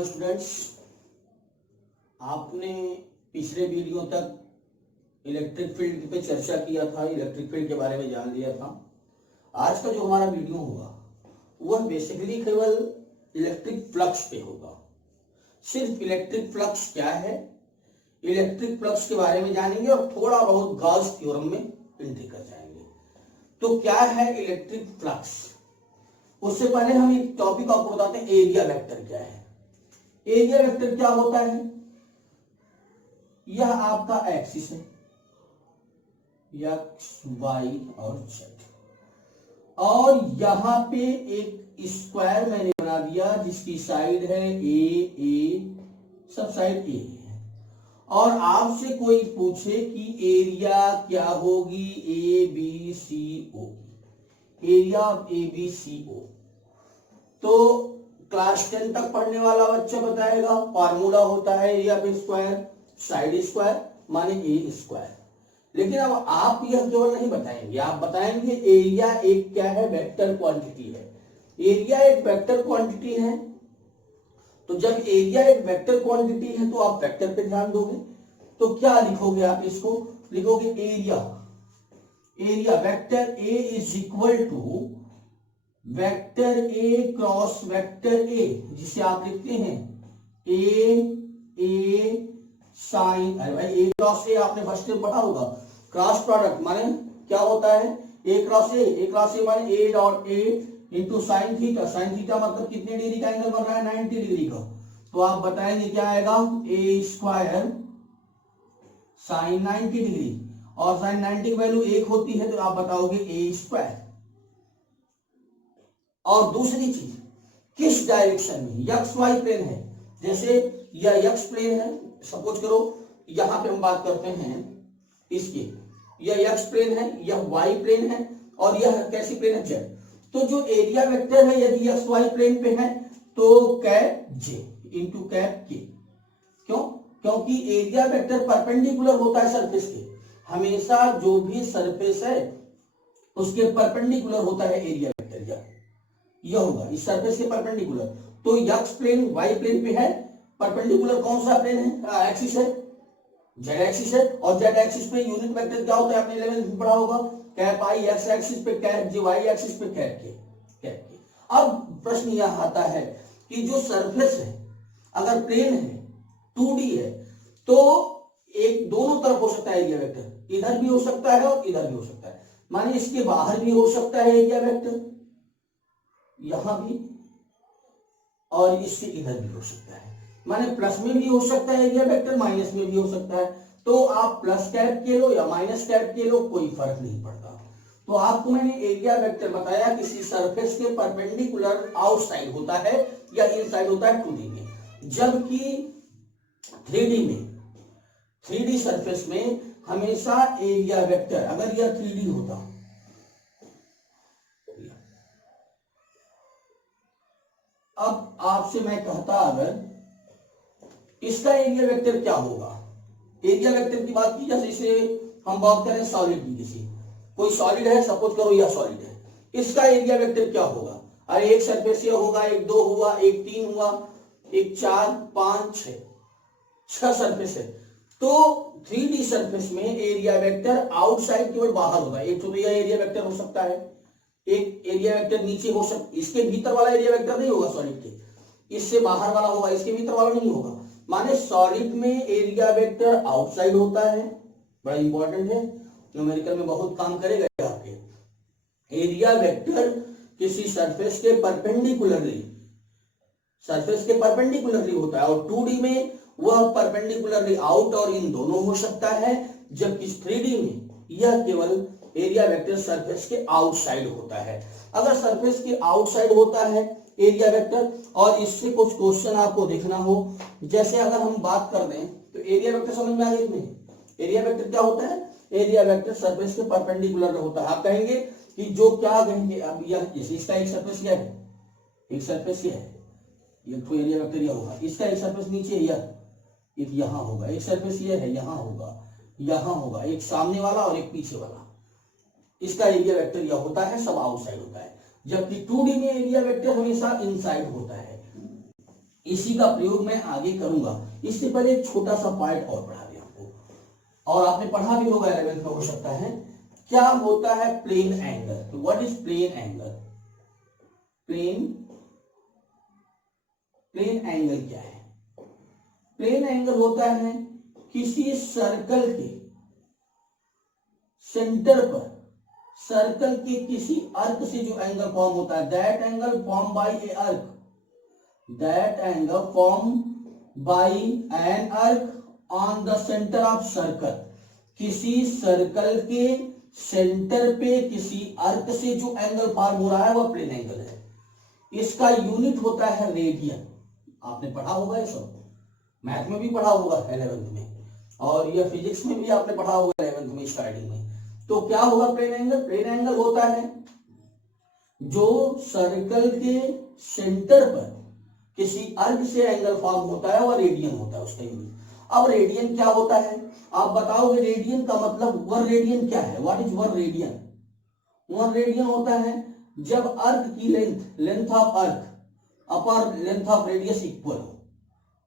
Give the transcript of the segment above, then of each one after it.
Hello students, आपने पिछले video तक इलेक्ट्रिक फील्ड पे चर्चा किया था, इलेक्ट्रिक फील्ड के बारे में जान लिया था। आज का जो हमारा वीडियो होगा वह बेसिकली केवल इलेक्ट्रिक फ्लक्स पे होगा। सिर्फ इलेक्ट्रिक फ्लक्स क्या है, इलेक्ट्रिक फ्लक्स के बारे में जानेंगे और थोड़ा बहुत गॉस थ्योरम में एंट्री कर जाएंगे। तो क्या है इलेक्ट्रिक फ्लक्स, उससे पहले हम एक टॉपिक आपको बताते हैं, एरिया वेक्टर क्या है। एरिया वेक्टर क्या होता है, यह आपका एक्सिस है, एक्स वाई और जेड, और यहां पे एक स्क्वायर मैंने बना दिया जिसकी साइड है ए, सब साइड ए है। और आपसे कोई पूछे कि एरिया क्या होगी, A B C O, area of A B C O, तो क्लास 10 तक पढ़ने वाला बच्चा बताएगा फार्मूला होता है एरिया पे स्क्वायर साइड स्क्वायर माने ए स्क्वायर। लेकिन अब आप यह केवल नहीं बताएंगे, आप बताएंगे एरिया एक क्या है, वेक्टर क्वांटिटी है। एरिया एक वेक्टर क्वांटिटी है, तो जब एरिया एक वेक्टर क्वांटिटी है तो आप वेक्टर पे ध्यान दोगे। तो क्या लिखोगे आप, इसको लिखोगे area vector A is equal to vector A cross vector A, जिसे आप लिखते हैं ए साइन, अरे भाई ए क्रॉस ए आपने फर्स्ट में पढ़ा होगा, क्रॉस प्रोडक्ट माने क्या होता है, ए क्रॉस ए माने ए dot A into sine theta. Sine theta मतलब कितने डिग्री का एंगल बन रहा है, 90 डिग्री का। तो आप बताएंगे क्या आएगा, ए स्क्वायर साइन 90 डिग्री, और साइन 90 की वैल्यू 1 होती है तो आप बताओगे ए स्क्वायर। और दूसरी चीज, किस डायरेक्शन में, एक्स वाई प्लेन है, जैसे यह एक्स प्लेन है, सपोज करो यहां पे हम बात करते हैं इसकी, यह एक्स प्लेन है, यह वाई प्लेन है, और यह कैसी प्लेन है, जेड। तो जो एरिया वेक्टर है यदि एक्स वाई प्लेन पे है तो कैप जे इंटू कैप के। क्यों? क्योंकि एरिया वेक्टर परपेंडिकुलर होता है सरफेस के, हमेशा जो भी सरफेस है उसके परपेंडिकुलर होता है एरिया वेक्टर, यह होगा इस सरफेस के परपेंडिकुलर। तो एक्स प्लेन वाई प्लेन पे है, परपेंडिकुलर कौन सा प्लेन है, एक्सिस है, जेड एक्सिस है, और जेड एक्सिस पे यूनिट वेक्टर क्या होता है, आपने 11th में पढ़ा होगा, कैप आई एक्स एक्सिस पे कैप जे, वाई एक्सिस पे कैप के। अब प्रश्न यह आता है कि जो सरफेस है अगर प्लेन है 2D है तो एक दोनों तरफ हो सकता है एरिया वेक्टर, इधर भी हो सकता है और इधर भी हो सकता है, माने इसके बाहर भी हो सकता है एरिया वेक्टर, यहां भी, और इससे इधर भी हो सकता है, माने प्लस में भी हो सकता है एरिया वेक्टर, माइनस में भी हो सकता है। तो आप प्लस कैप के लो या माइनस कैप के लो, कोई फर्क नहीं पड़ता। तो आपको मैंने एरिया वेक्टर बताया किसी सरफेस के परपेंडिकुलर आउटसाइड होता है या इनसाइड होता है 2D में, जबकि 3D सरफेस में हमेशा एरिया वेक्टर, अगर यह 3D होता, अब आपसे मैं कहता अगर इसका एरिया वेक्टर क्या होगा, एरिया वेक्टर की बात की, जैसे हम बात करें सॉलिड की, किसी कोई सॉलिड है, सपोज करो यह सॉलिड है, इसका एरिया वेक्टर क्या होगा, अरे एक सरफेस ये होगा, एक 2 हुआ, एक 3 हुआ, एक 4 5 6 सरफेस है। तो 3D सरफेस में एरिया वेक्टर आउटसाइड केवल बाहर होगा, एक तो यह एरिया वेक्टर हो सकता है, एक एरिया वेक्टर नीचे हो सकता, इसके भीतर वाला एरिया वेक्टर नहीं होगा सॉलिड के, इससे बाहर वाला होगा, इसके भीतर वाला नहीं होगा। माने सॉलिड में एरिया वेक्टर आउटसाइड होता है, बड़ा इंपॉर्टेंट है, न्यूमेरिकल में बहुत काम करेगा आपके। एरिया वेक्टर किसी सरफेस के परपेंडिकुलरली होता है, और 2D में वह परपेंडिकुलरली आउट और इन दोनों हो सकता है, जबकि 3D में यह केवल एरिया वेक्टर सरफेस के आउटसाइड होता है। अगर सरफेस के आउटसाइड होता है एरिया वेक्टर, और इससे कुछ क्वेश्चन आपको देखना हो, जैसे अगर हम बात कर दें तो एरिया वेक्टर समझ में आ गई नहीं, एरिया वेक्टर क्या होता है, एरिया वेक्टर सरफेस के परपेंडिकुलर होता है। आप कहेंगे कि जो क्या कहेंगे, अब यह इसका एक सरफेस यह है, एक सरफेस यह है, ये तो एरिया वेक्टर यह होगा, इसका एक सरफेस नीचे है, यह एक यहां होगा, एक सरफेस यह है, यहां होगा, एक सामने वाला और एक पीछे वाला, इसका एरिया वेक्टर यह होता है, सब आउटसाइड होता है। जबकि 2D में एरिया वेक्टर हमेशा इनसाइड होता है। इसी का प्रयोग मैं आगे करूंगा। इससे पहले एक छोटा सा पार्ट और पढ़ा दें आपको, और आपने पढ़ा भी होगा 11th में हो सकता है। क्या होता है plane angle? What is plane angle? Plane angle क्या है? प्लेन एंगल होता है किसी सर्कल के सेंटर पर, सर्कल के किसी अर्क से जो एंगल फॉर्म होता है, that angle form by a arc, that angle form by an arc on the centre of circle. किसी सर्कल के सेंटर पे किसी अर्क से जो एंगल फॉर्म हो रहा है वह प्लेन एंगल है। इसका यूनिट होता है रेडियन। आपने पढ़ा होगा ये सब, मैथ में भी पढ़ा होगा 11th में, और यह फिजिक्स में भी आपने पढ़ा होगा 11th में स्टार्टिंग में। तो क्या होगा प्लेन एंगल? प्लेन एंगल होता है जो सर्कल के सेंटर पर किसी अर्क से एंगल फॉर्म होता है, वह रेडियन होता है उसका यूनिट। अब रेडियन क्या होता है आप बताओगे? रेडियन का मतलब, वन रेडियन क्या है? What is one radian? One radian होता है जब अर्क की लेंथ ऑफ अर्क अपर लेंथ ऑफ रेडियस इक्वल हो,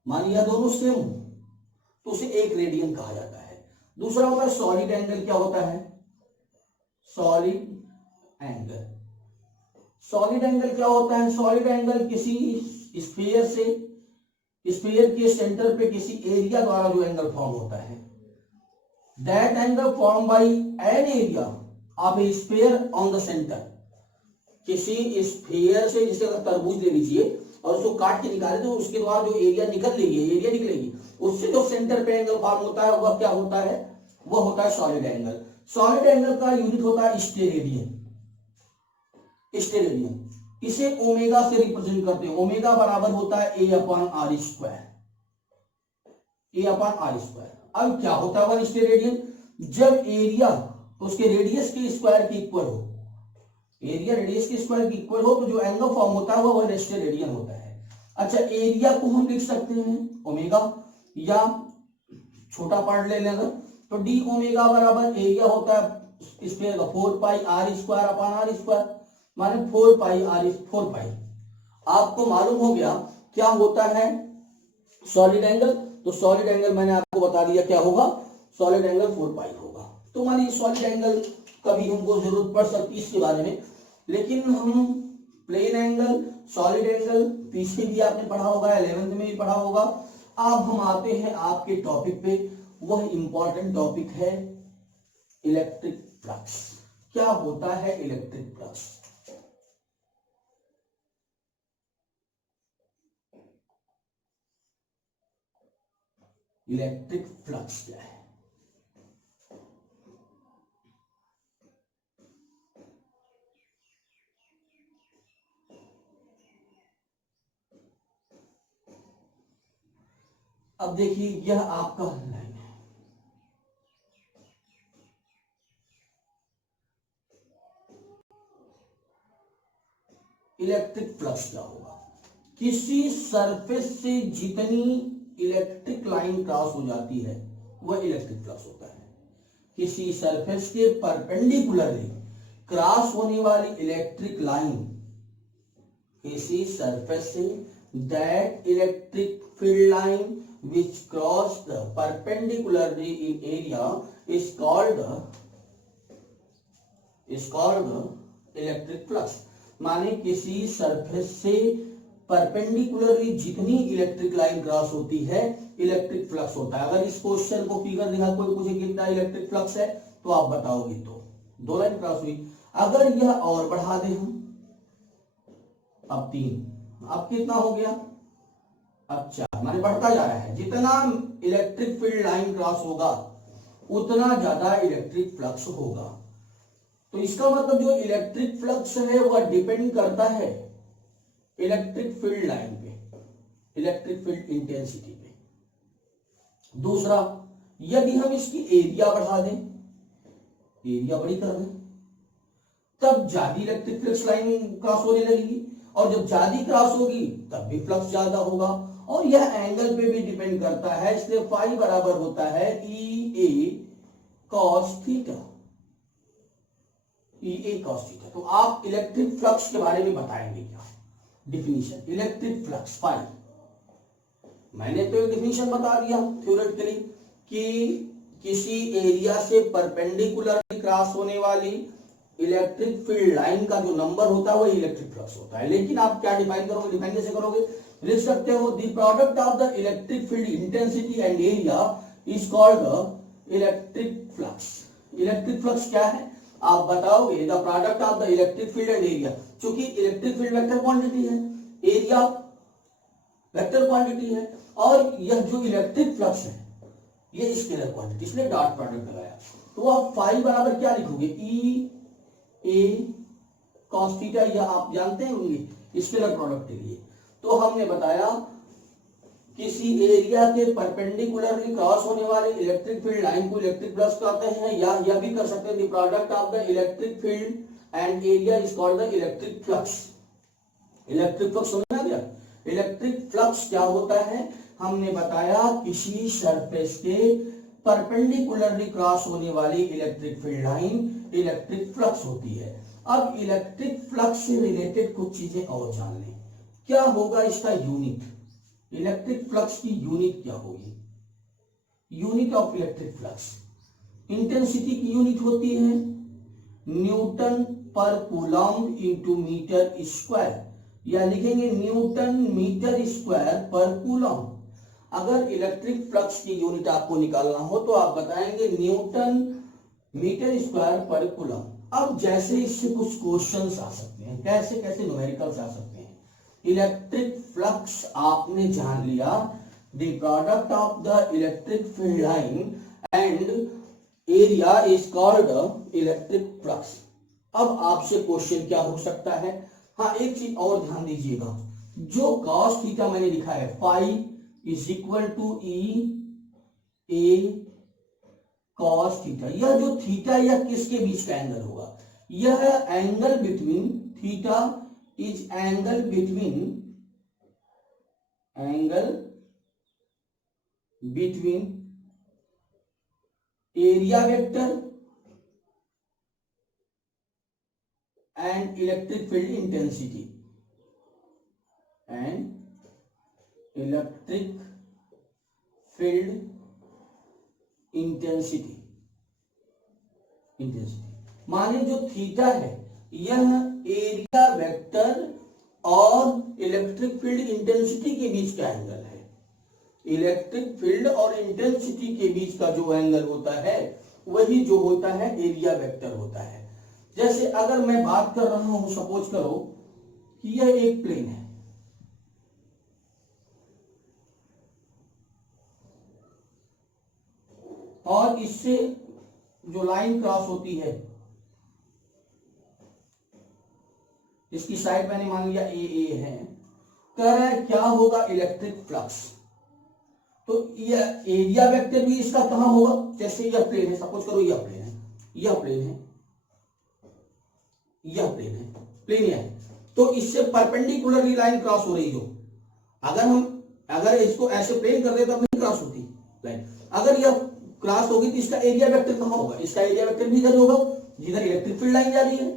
मान लिया दोनों सेम हो तो उसे एक रेडियन कहा जाता है। दूसरा होता है सॉलिड एंगल। क्या होता है सॉलिड एंगल? सॉलिड एंगल क्या होता है? सॉलिड एंगल किसी स्फीयर से, स्फीयर के सेंटर पे किसी एरिया द्वारा जो एंगल फॉर्म होता है, that angle form by an area of A sphere on the centre. किसी स्फीयर से, जिसे अगर तरबूज ले लीजिए और उसको काट के निकाले तो उसके द्वारा जो एरिया निकलेगी उससे जो सेंटर पे एंगल फॉर्म होता है वह क्या होता है? वह होता है सॉलिड एंगल। सॉलिड एंगल का यूनिट होता है स्टेरेडियन। स्टेरेडियन इसे ओमेगा से रिप्रेजेंट करते हैं। ओमेगा बराबर होता है A upon R square, A upon R square. अब क्या होता है वन स्टेरेडियन? जब एरिया उसके रेडियस के स्क्वायर के इक्वल हो, एरिया रेडियस के स्क्वायर के इक्वल हो तो जो एंगल फॉर्म होता है वह वन स्टेरेडियन होता है। अच्छा, एरिया को हम लिख सकते हैं ओमेगा, या छोटा पार्ट ले लेंगे तो डी ओमेगा बराबर एरिया होता है स्क्वायर का 4 pi R square upon R square, माने 4 पाई आर 4 पाई। आपको मालूम हो गया क्या होता है सॉलिड एंगल। तो सॉलिड एंगल मैंने आपको बता दिया क्या होगा, सॉलिड एंगल 4 पाई होगा। तो मानिए सॉलिड एंगल कभी हमको जरूरत पड़ सकती है इसके बारे में, लेकिन हम प्लेन एंगल, सॉलिड एंगल पीछे भी आपने पढ़ा होगा, 11th में भी पढ़ा होगा। अब हम आते हैं आपके टॉपिक पे, वह इंपॉर्टेंट टॉपिक है इलेक्ट्रिक फ्लक्स। क्या होता है इलेक्ट्रिक फ्लक्स? इलेक्ट्रिक फ्लक्स क्या है? अब देखिए यह आपका लाइन है, इलेक्ट्रिक फ्लक्स क्या होगा? किसी सरफेस से जितनी इलेक्ट्रिक लाइन क्रॉस हो जाती है वह इलेक्ट्रिक फ्लक्स होता है। किसी सरफेस के परपेंडिकुलरली क्रॉस होने वाली इलेक्ट्रिक लाइन, किसी surface say that electric field line which cross the perpendicularly in area is called electric flux. माने किसी सरफेस से परपेंडिकुलरली जितनी इलेक्ट्रिक लाइन क्रॉस होती है इलेक्ट्रिक फ्लक्स होता है। अगर इस क्वेश्चन को फिगर दिखा कोई पूछे कितना इलेक्ट्रिक फ्लक्स है तो आप बताओगे तो 2 लाइन क्रॉस हुई। अगर यह और बढ़ा दें हम, अब 3, अब कितना हो गया? अब 4, माने बढ़ता जा रहा है। जितना इलेक्ट्रिक फील्ड लाइन क्रॉस होगा उतना ज्यादा इलेक्ट्रिक फ्लक्स होगा। तो इसका मतलब जो इलेक्ट्रिक फ्लक्स है वह डिपेंड करता है इलेक्ट्रिक फील्ड लाइन पे, इलेक्ट्रिक फील्ड इंटेंसिटी पे। दूसरा, यदि हम इसकी एरिया बढ़ा दें, एरिया बड़ी कर दें, तब ज्यादा इलेक्ट्रिक फ्लक्स लाइन क्रॉस होने लगेगी, और जब ज्यादा क्रॉस होगी तब भी फ्लक्स ज्यादा होगा। और यह एंगल पे भी डिपेंड करता है, इसलिए फाई बराबर होता है ई A cos theta, E A cos theta. तो आप इलेक्ट्रिक फ्लक्स के बारे में बताएंगे क्या? डिफिनीशन इलेक्ट्रिक फ्लक्स फाई मैंने तो एक डिफिनेशन बता दिया थ्योरेटिकली कि किसी एरिया से परपेंडिकुलरली क्रॉस होने वाली इलेक्ट्रिक फील्ड लाइन का जो नंबर होता है वो इलेक्ट्रिक फ्लक्स होता है। लेकिन आप क्या डिफाइन करोगे, डिफाइन कैसे करोगे, लिख सकते हो the product of the electric field intensity and area is called the electric flux. Electric flux क्या है आप बताओगे, the product of the electric field and area. क्योंकि इलेक्ट्रिक फील्ड वेक्टर क्वांटिटी है, एरिया वेक्टर क्वांटिटी है, और यह जो इलेक्ट्रिक फ्लक्स है ये स्केलर क्वांटिटी, इसलिए डॉट प्रोडक्ट लगाया। तो आप फाई बराबर क्या लिखोगे, ई ए कॉस थीटा, यह आप जानते होंगे स्केलर प्रोडक्ट के लिए। तो हमने बताया किसी एरिया के परपेंडिकुलरली क्रॉस होने वाले इलेक्ट्रिक फील्ड लाइन को इलेक्ट्रिक फ्लक्स कहते हैं, या यह भी कर सकते हैं the product of the electric field and area is called the electric flux. Electric flux समझ आ गया। इलेक्ट्रिक फ्लक्स क्या होता है, हमने बताया किसी सरफेस के परपेंडिकुलरली क्रॉस होने वाली electric field line electric flux होती है। अब इलेक्ट्रिक फ्लक्स से रिलेटेड कुछ चीजें और जान लें। क्या होगा इसका यूनिट, इलेक्ट्रिक फ्लक्स की यूनिट क्या होगी, unit of electric flux. Intensity की यूनिट होती है न्यूटन पर कूलम्ब इंटू मीटर स्क्वायर, या लिखेंगे न्यूटन मीटर स्क्वायर पर कूलम्ब। अगर इलेक्ट्रिक फ्लक्स की यूनिट आपको निकालना हो तो आप बताएंगे न्यूटन मीटर स्क्वायर पर कूलम्ब। अब जैसे इससे कुछ क्वेश्चंस आ सकते हैं, कैसे कैसे न्यूमेरिकल्स आ सकते हैं। इलेक्ट्रिक फ्लक्स आपने जान लिया, the product of the electric field line and area is called electric flux. अब आपसे क्वेश्चन क्या हो सकता है, हाँ एक चीज और ध्यान दीजिएगा, जो कॉस थीटा मैंने लिखा है phi is equal to E A cos theta, यह जो थीटा यह किसके बीच का एंगल होगा, यह angle between theta is angle between area vector and electric field intensity माने जो थीटा है यह एरिया वेक्टर और इलेक्ट्रिक फील्ड इंटेंसिटी के बीच का एंगल है। इलेक्ट्रिक फील्ड और इंटेंसिटी के बीच का जो एंगल होता है वही जो होता है एरिया वेक्टर होता है। जैसे अगर मैं बात कर रहा हूं, सपोज करो कि यह एक प्लेन है, और इससे जो लाइन क्रॉस होती है इसकी साइड मैंने मान लिया ए है, कह रहा है क्या होगा इलेक्ट्रिक फ्लक्स। तो यह एरिया वेक्टर भी इसका कहां होगा, जैसे यह प्लेन है, सपोज करो यह प्लेन है, यह प्लेन है, यह प्लेन है, प्लेन है, तो इससे परपेंडिकुलरली लाइन क्रॉस हो रही हो। अगर इसको ऐसे प्लेन कर दे तो नहीं क्रॉस होती लाइन, अगर यह क्रॉस होगी तो इसका एरिया वेक्टर कहां होगा, इसका एरिया वेक्टर भी इधर होगा जिधर इलेक्ट्रिक फील्ड लाइन जा रही है।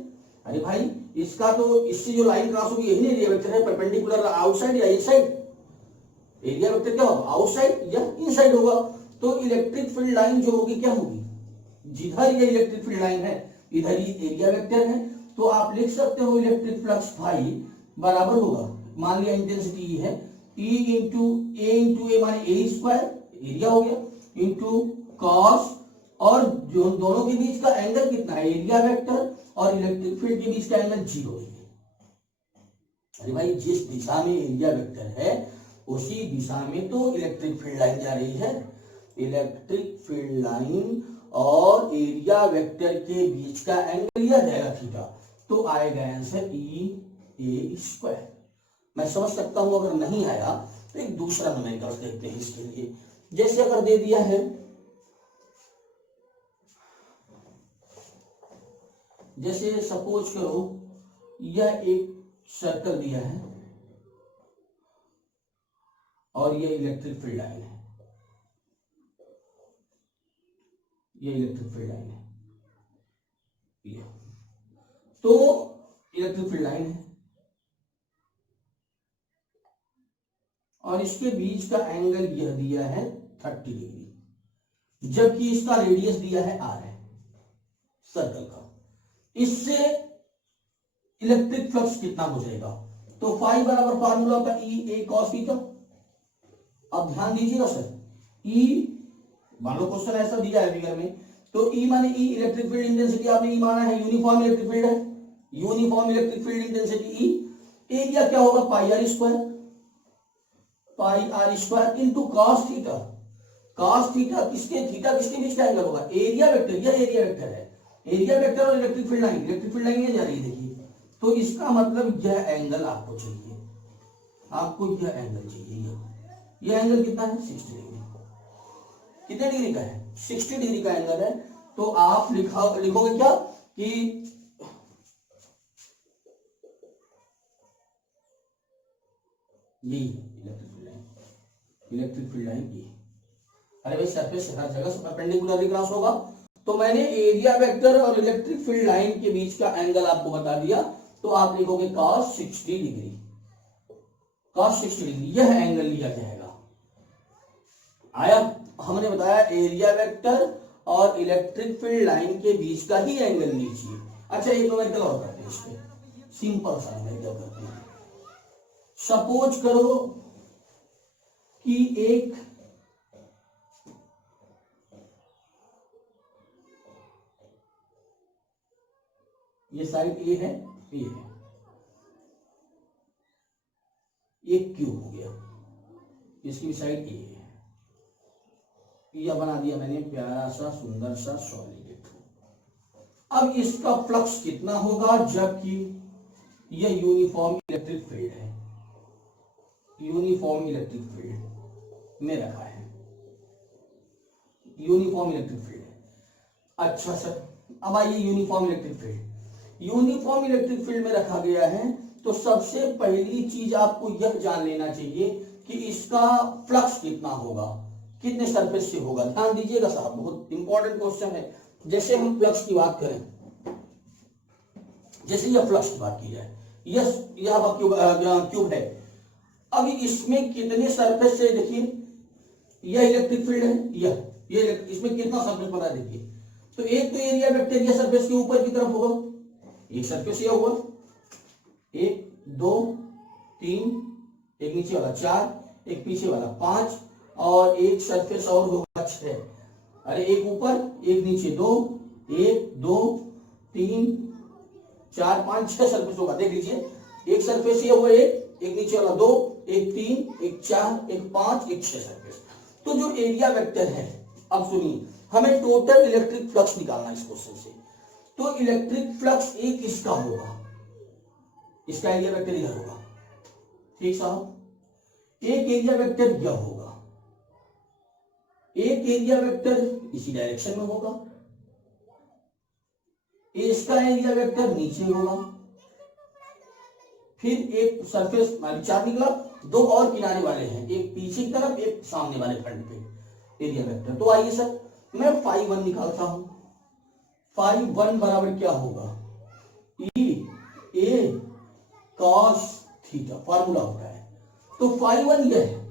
अरे भाई इसका तो इससे जो लाइन क्रॉस होगी यही एरिया वेक्टर है, परपेंडिकुलर आउटसाइड या इनसाइड, एरिया वेक्टर क्या होगा आउटसाइड या इनसाइड होगा। तो इलेक्ट्रिक फील्ड लाइन जो होगी क्या होगी, जिधर ये इलेक्ट्रिक फील्ड लाइन है इधर ही एरिया वेक्टर है। तो आप लिख सकते हो इलेक्ट्रिक फ्लक्स फाई बराबर होगा, मान लिया इंटेंसिटी ई है, ई इंटू ए माने ए स्क्वायर एरिया हो गया, इंटू कॉस, और जो दोनों के बीच का एंगल कितना है एरिया वेक्टर और इलेक्ट्रिक फील्ड के बीच का एंगल 0 है। अरे भाई जिस दिशा में एरिया वेक्टर है उसी दिशा में तो इलेक्ट्रिक फील्ड लाइन जा रही है। इलेक्ट्रिक फील्ड लाइन और एरिया वेक्टर के बीच का एंगल लिया जाएगा थीटा, तो आएगा आंसर ई ए स्क्वायर। मैं समझ सकता हूं, अगर नहीं आया तो एक दूसरा न्यूमेरिकल देखते हैं इसके लिए। जैसे अगर दे दिया है, जैसे सपोज करो यह एक सर्कल दिया है और यह इलेक्ट्रिक फील्ड लाइन है, यह इलेक्ट्रिक फील्ड लाइन है, ये तो इलेक्ट्रिक फील्ड लाइन है और इसके बीच का एंगल यह दिया है 30 डिग्री, जबकि इसका रेडियस दिया है r है सर्कल का। इससे इलेक्ट्रिक फ्लक्स कितना गुजरेगा? तो फाई बराबर फार्मूला होता है ई ए कॉस थीटा। अब ध्यान दीजिएगा सर, ई मान लो क्वेश्चन ऐसा दिया है फिगर में, तो ई माने ई इलेक्ट्रिक फील्ड इंटेंसिटी आपने ई माना है, यूनिफॉर्म इलेक्ट्रिक फील्ड है, uniform electric field intensity E. Area क्या होगा? Pi R square, pi R square into cos theta. Cos theta किसके, थीटा किसके बीच का एंगल होगा? एरिया वेक्टर, यह एरिया वेक्टर है, एरिया वेक्टर और electric field line, electric field line जा रही है देखिए, तो इसका मतलब यह एंगल आपको चाहिए, आपको यह एंगल चाहिए। यह एंगल कितना है? 60 डिग्री। कितने डिग्री का है? 60 डिग्री का एंगल है। तो आप लिखोगे क्या कि ये इलेक्ट्रिक फील्ड लाइन ये, अरे भाई सरफेस हर जगह से परपेंडिकुलरली क्रॉस होगा, तो मैंने एरिया वेक्टर और इलेक्ट्रिक फील्ड लाइन के बीच का एंगल आपको बता दिया, तो आप लिखोगे cos 60 डिग्री, cos 60 डिग्री यह एंगल लिया जाएगा। आया? हमने बताया एरिया वेक्टर और इलेक्ट्रिक फील्ड लाइन के बीच का ही एंगल लीजिए। अच्छा एक न्यूमेरिकल और करते हैं, इस पे सिंपल सा न्यूमेरिकल करते हैं। सपोज करो कि एक ये साइड ए है, ये है, एक क्यूब हो गया, इसकी साइड ए है, यह बना दिया मैंने प्यारा सा सुंदर सा सॉलिड। अब इसका फ्लक्स कितना होगा? जबकि यह यूनिफॉर्म इलेक्ट्रिक फील्ड है, यूनिफॉर्म इलेक्ट्रिक फील्ड में रखा है, यूनिफॉर्म इलेक्ट्रिक फील्ड है। अच्छा सर, अब आइए uniform electric field, uniform electric field में रखा गया है, तो सबसे पहली चीज आपको यह जान लेना चाहिए कि इसका फ्लक्स कितना होगा, कितने सरफेस से होगा। ध्यान दीजिएगा साहब, बहुत इंपॉर्टेंट क्वेश्चन है। जैसे हम फ्लक्स की बात करें, जैसे यह फ्लक्स की बात की जाए, यह क्यूब है, अभी इसमें कितने सरफेस से, देखिए यह इलेक्ट्रिक फील्ड है, यह इसमें कितना सरफेस पता है देखिए, तो एक तो एरिया वेक्टर यह सरफेस के ऊपर की तरफ होगा, एक सरफेस यह होगा, 1 2 3, एक नीचे वाला 4, एक पीछे वाला 5, और एक सरफेस और होगा 6। अरे एक ऊपर एक नीचे 2, 1 2 3 4 5 6 सरफेस होगा। देख लीजिए, एक सरफेस ये हुआ, एक नीचे वाला 2, एक 3, एक 4, एक 5, एक 6 सरफेस। तो जो एरिया वेक्टर है, अब सुनिए, हमें टोटल इलेक्ट्रिक फ्लक्स निकालना है इस क्वेश्चन से। तो इलेक्ट्रिक फ्लक्स एक इसका होगा, इसका एरिया वेक्टर इधर होगा, ठीक साहब, एक एरिया वेक्टर यह होगा, एक एरिया वेक्टर इसी डायरेक्शन में होगा, इसका एरिया वेक्टर नीचे होगा, फिर एक सरफेस 4 निकला, 2 और किनारे वाले हैं, एक पीछे की तरफ एक सामने वाले फ्रंट पे एरिया वेक्टर। तो आइए सर, मैं फाई 1 निकालता हूं। फाई 1 बराबर क्या होगा? ई ए कॉस थीटा, फार्मूला होता है। तो फाई 1 यह है,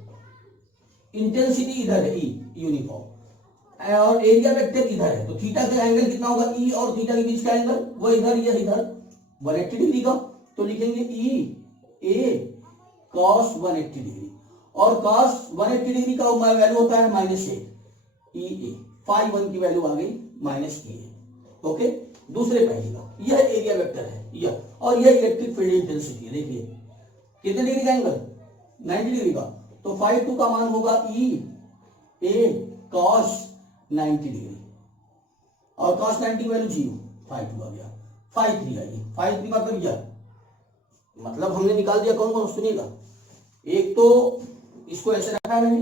इंटेंसिटी इधर है ई यूनिफॉर्म, और एरिया वेक्टर इधर है, तो थीटा का एंगल कितना होगा? ई और थीटा के बीच का एंगल वो इधर, यह इधर 180 डिग्री का, तो लिखेंगे ई ए कॉस 180 डिग्री, और कॉस 180 डिग्री का वैल्यू होता है -1, ई ए, फाई 1 की वैल्यू आ गई -a। ओके, दूसरे पहले का यह एरिया वेक्टर है यह, और यह इलेक्ट्रिक फील्ड इंटेंसिटी है। देखिए कितने डिग्री का एंगल? 90 डिग्री का, तो फाई 2 का मान होगा ई ए कॉस 90 डिग्री, और कॉस 90 की वैल्यू 0, फाई 2 आ गया। फाई 3 आई, फाई 3 मतलब यह, मतलब हमने निकाल दिया कौन कौन, सुनिएगा, एक तो इसको ऐसे रखा है मैंने,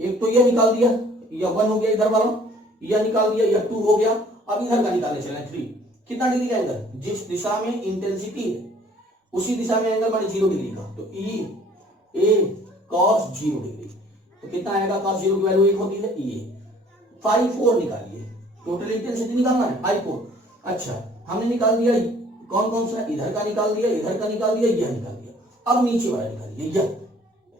एक तो यह निकाल दिया, यह 1 हो गया इधर वाला, यह निकाल दिया, यह 2 हो गया। अब इधर का निकालने चले 3, कितना डिग्री का एंगल? जिस दिशा में इंटेंसिटी है उसी दिशा में एंगल माने 0 डिग्री का, तो ई ए कॉस 0 डिग्री, तो कितना आएगा? कॉस 0 की वैल्यू 1 होती है, ई ए। फाई 4 निकालिए, टोटल इंटेंसिटी निकालना है, फाई 4। अच्छा, हमने निकाल दिया कौन कौन सा, इधर का निकाल दिया, इधर का निकाल दिया, यह निकाल दिया। अब नीचे वाला निकालिए, यह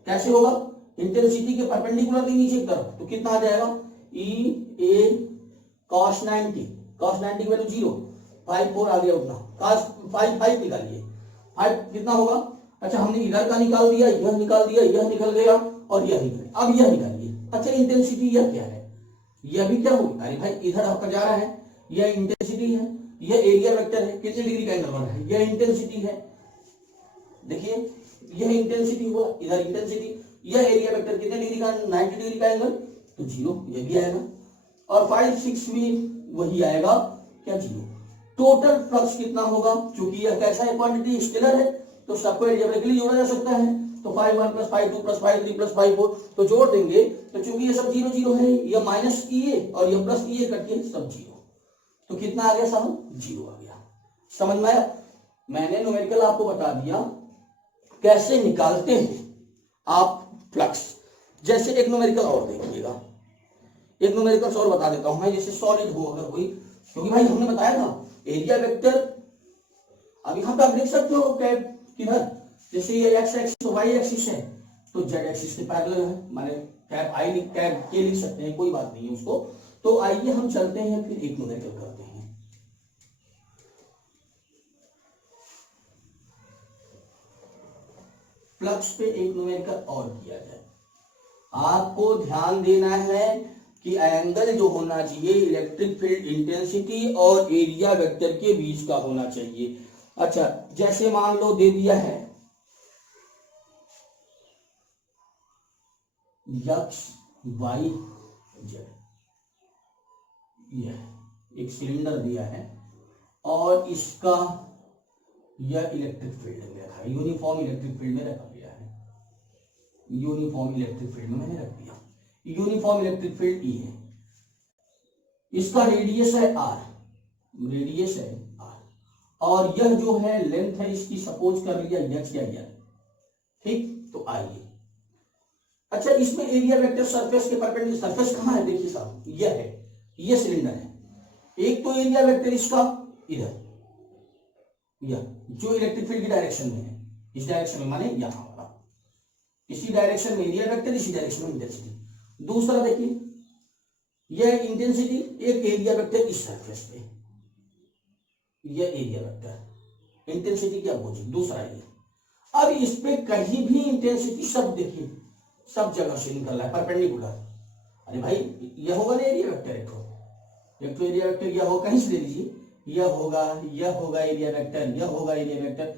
कैसे होगा? इंटेंसिटी के परपेंडिकुलर थी नीचे की तरफ, तो कितना आ जाएगा ई ए cos 90, cos 90 की वैल्यू 0, 5 4 आ गया उतना, cos 5 5 निकालिए, 5 कितना होगा। अच्छा हमने इधर का निकाल दिया, यह निकाल दिया, यह निकल गया और यह निकल गया, अब यह निकालिए। अच्छा इंटेंसिटी यह क्या है, यह भी क्या होगी, अरे भाई इधर आपका जा रहा है, यह इंटेंसिटी है, यह एरिया वेक्टर है, कितने डिग्री का एंगल बना है, यह इंटेंसिटी है, देखिए यह इंटेंसिटी हुआ, इधर इंटेंसिटी, यह एरिया वेक्टर कितने डिग्री का, 90 डिग्री का एंगल, तो 0 यह भी आएगा, और 5 6 भी वही आएगा, क्या 0। टोटल फ्लक्स कितना होगा, क्योंकि यह कैसा है, क्वांटिटी स्केलर है, तो सबको एल्जेब्रिकली जोड़ा जा सकता है, तो 5 1 + 5 2 + 5 3 + 5 4, तो जोड़ देंगे, तो चूंकि ये सब 0 0 है, यह माइनस किए और यह प्लस किए करके सब 0, तो कितना आ गया साहब, 0 आ गया। समझ में आया, मैंने न्यूमेरिकल आपको बता दिया कैसे निकालते हैं आप फ्लक्स। जैसे एक न्यूमेरिकल और देखिएगा, एक न्यूमेरिकल और बता देता हूं मैं, जैसे सॉलिड हो अगर कोई, क्योंकि भाई हमने बताया था एरिया वेक्टर, अब यहां पे आप देख सकते हो कैप किधर, जैसे ये एक्स एक्सिस वाई एक्सिस है, तो जेड एक्सिस के पैरेलल है, माने कैप आई कैप के लिख सकते हैं, कोई बात नहीं है उसको। तो आइए हम चलते हैं फिर एक न्यूमेरिकल करते हैं। फ्लक्स पे एक न्यूमेरिकल और किया जाए। आपको ध्यान देना है कि एंगल जो होना चाहिए इलेक्ट्रिक फील्ड इंटेंसिटी और एरिया वेक्टर के बीच का होना चाहिए। अच्छा जैसे मान लो दे दिया है एक्स वाई जेड, यह एक सिलेंडर दिया है और इसका यह इलेक्ट्रिक फील्ड में रखा है, यूनिफॉर्म इलेक्ट्रिक फील्ड में रखा गया है, यूनिफॉर्म इलेक्ट्रिक फील्ड में मैंने रख दिया, यूनिफॉर्म इलेक्ट्रिक फील्ड ई है, इसका रेडियस है आर, रेडियस है आर, और यह जो है लेंथ है इसकी, सपोज कर लिया एच या एल, ठीक। तो आइए, अच्छा इसमें एरिया वेक्टर सरफेस के परपेंडिकुलर, सरफेस कहां है देखिए साहब, यह है, यह सिलेंडर है, एक तो एरिया वेक्टर इसका इधर, यह जो इलेक्ट्रिक फील्ड की डायरेक्शन में है, इस डायरेक्शन में माने यहां वाला, इसी डायरेक्शन में एरिया वेक्टर, इसी डायरेक्शन में इंटेंसिटी। दूसरा देखिए यह इंटेंसिटी, एक एरिया वेक्टर इस सरफेस पे, यह एरिया वेक्टर, इंटेंसिटी क्या बोझे दूसरा ये। अब इस पे कहीं भी इंटेंसिटी, सब देखिए सब जगह से निकल रहा है परपेंडिकुलर, अरे भाई यह होगा ना एरिया वेक्टर, एक तो एरिया वेक्टर यह होगा, कहीं से ले लीजिए, यह होगा एरिया वेक्टर, यह होगा एरिया वेक्टर,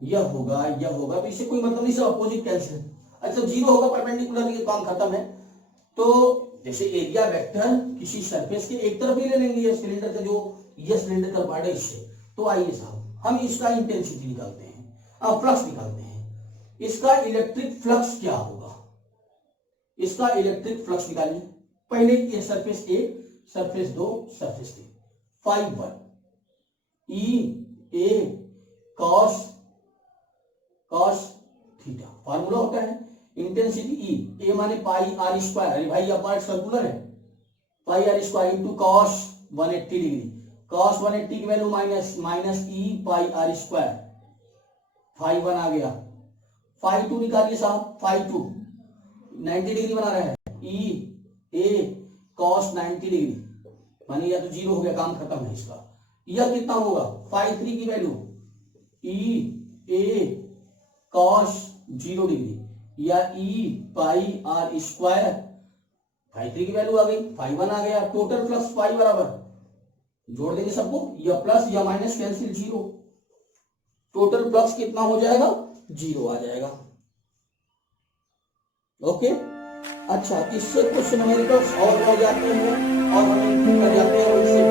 यह होगा, तो इससे कोई मतलब नहीं, सब अपोजिट कैंसिल। अच्छा 0 होगा परपेंडिकुलर, ये काम खत्म है। तो जैसे एरिया वेक्टर किसी सरफेस के एक तरफ ही ले लेंगे, ये सिलेंडर का जो ये सिलेंडर का पार्ट है इससे, तो आइए साहब हम इसका इंटेंसिटी निकालते हैं, फ्लक्स निकालते हैं। इसका इलेक्ट्रिक फ्लक्स क्या होगा, इसका इलेक्ट्रिक फ्लक्स निकालिए। पहले ये surface 1, surface 2, surface 3, 5 1 E A cos theta, formula होता है इंटेंसिटी ई, ए माने पाई आर स्क्वायर, अरे भाई यह पार्ट सर्कुलर है, pi R square into cos 180 degree, cos 180 की value minus E pi R square, 5 1 आ गया, 5 2 निकालिए साहब, 5 2 90 डिग्री बना रहा है, ई ए कॉस 90 डिग्री, माने या तो 0 हो गया, काम खत्म है इसका। यह कितना होगा, 5 3 की value E A cos 0 degree या ई पाई आर स्क्वायर, 5 3 की वैल्यू आ गई, 5 1 आ गया, टोटल फ्लक्स 5 बराबर, जोड़ देंगे सबको, या प्लस या माइनस कैंसिल 0, टोटल फ्लक्स कितना हो जाएगा, 0 आ जाएगा। ओके अच्छा, इससे कुछ न्यूमेरिकल्स और हो जाते हैं और हम इनपुट कर जाते हैं, और इससे